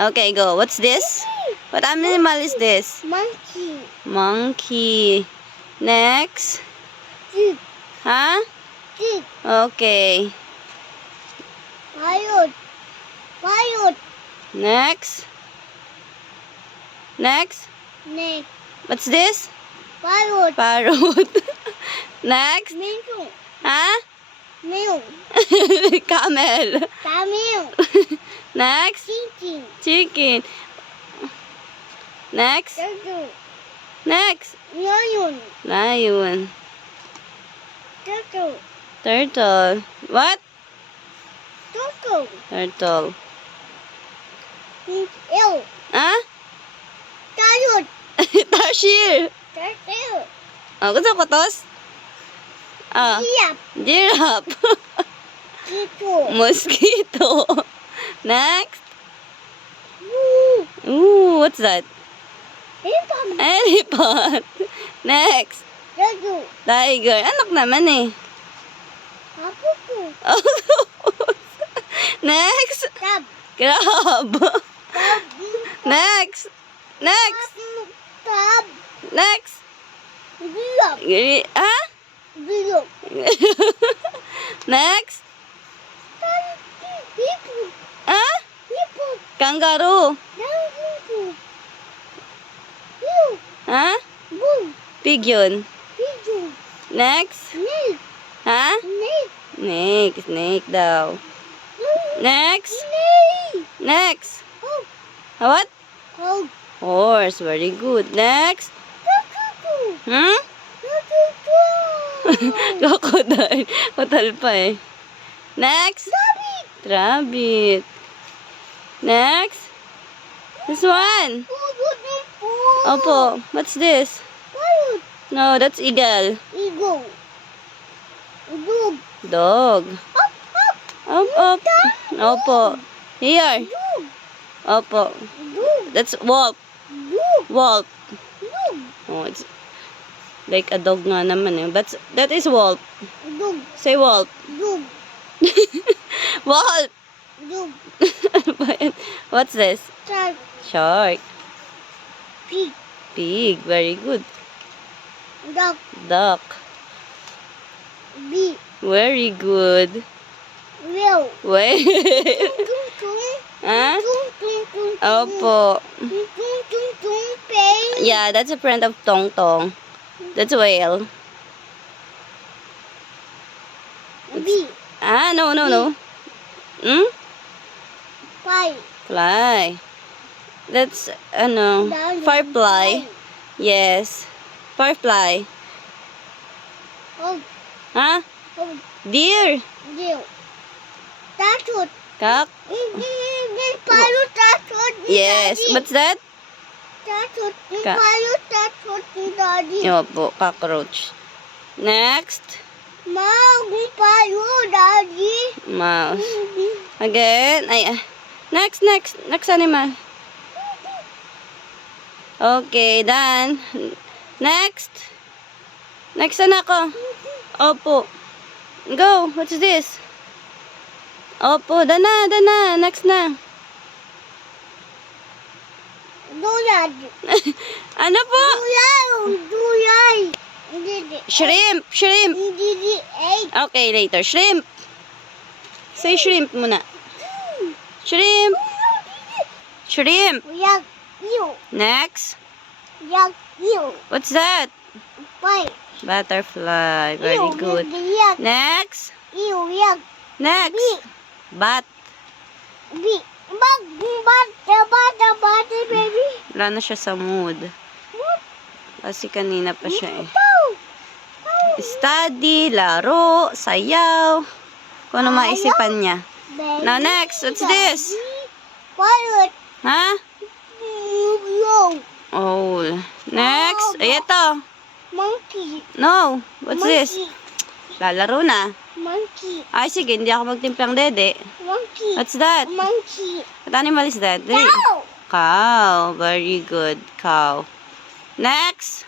Okay, go. What's this? What animal is this? Monkey. Monkey. Next. Sheep. Huh? Sheep. Okay. Coyote. Coyote. Next. Next. Snake. What's this? Coyote. Parrot. Next. Milk. Huh? Milk. Camel. Camel. Next. Chicken. Chicken. Next. Turtle. Next. Lion. Lion. Turtle. Turtle. What? Turtle. Turtle. Eel. Huh? Coyote. Tarsier. Turtle. Oh, gusto ko tos? Ah. Giraffe. Giraffe. Mosquito. Mosquito. Next. Woo. Ooh, what's that? Elephant. Elephant. Next. Turtle. Tiger. Anak naman eh. Kapuku. Next. Crab. Crab. Crab. Next. Next. Crab. Next. Giraffe. Ah? Giraffe. Next. Hippo. Ah? Hippo. Kangaroo. Hippo. Hill. Ha? Bull. Pig yun. Pigeon. Next. Snake. Ha? Snake. Snake. Snake daw. Next. Snake. Next. Oh. What? Oh. Horse. Very good. Next. Cuckoo. Hmm? Cuckoo. Crocodile. Hotel pa eh. Next. Rabbit. Rabbit. Next. This one. Opo. What's this? Coyote. No, that's eagle. Eagle. Dog. Dog. Up, up. Up, up. Opo. Here. Dog. Opo. Dog. That's wolf. Dog. Wolf. Dog. Oh, it's like a dog nga naman eh. That is wolf. Dog. Say wolf. Dog. Wolf. Dog. Ano ba yan? What's this? Shark. Shark. Pig. Pig. Very good. Duck. Duck. Bee. Very good. Whale. Wait. Tung tung. Huh? Tung tung tung. Opo. Tung tung tung tung. Pain. Yeah, that's a friend of Tong Tong. That's a whale. Bee. Ah, no, no, no. Hmm? Pie. Fly. That's, ano, firefly. Yes. Firefly. Oh. Huh? Oh. Deer. Deal. Tatut. Cock. Palu tatut. Yes. What's that? Tatut. Ka- Palu tatut. Daddy. Opo, cockroach. Next. Mau palu daddy. Mouse. Again. Ay, next, next. Next animal. Okay, done. Next. Next na ako. Opo. Go. What's this? Opo, dana, dana. Next na. Duyad. Ano po? Duyay. Duyay. Shrimp, shrimp. Didi eight. Okay, later. Shrimp. Say shrimp muna. Shrimp. Shrimp. Yak you. Next. Yak you. What's that? Bye. Butterfly. Very good. Yak. Next. You yak. Next. Bat. Bi. Bag. Bat. Baby. Wala na siya sa mood. Kasi kanina pa siya eh. Study, laro, sayaw. Kung ano maisipan niya. Now next, what's this? Pirate. Ha? Oh. Next. Ay, ito. Monkey. No. What's this? Lalaro na. Monkey. Ay, sige. Hindi ako magtimplang dede. Monkey. What's that? Monkey. What animal is that? Cow. Cow. Very good. Cow. Next.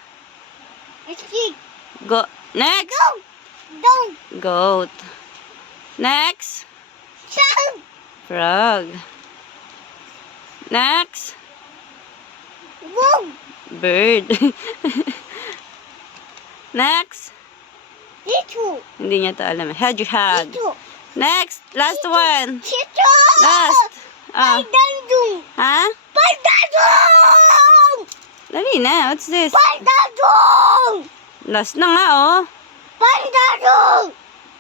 Stick. Go. Next. Dog. Goat. Next. Frog. Frog. Next. Whoa. Bird. Next. Little. Hindi niya to alam. Hedgehog. Little. Next. Last one. Little. Last. Pai dandung. Ha? Pai dandung. Dali na. What's this? Pai dandung. Last na nga, oh. Pai dandung.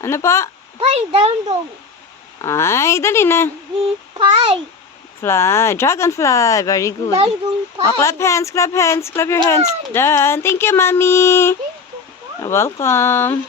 Ano po? Pai dandung. Ay, dali na. Pai. Fly. Dragonfly. Very good. Dandung Oh, pai. clap hands, clap hands, clap your hands. Done. Thank you, Mommy. You're welcome.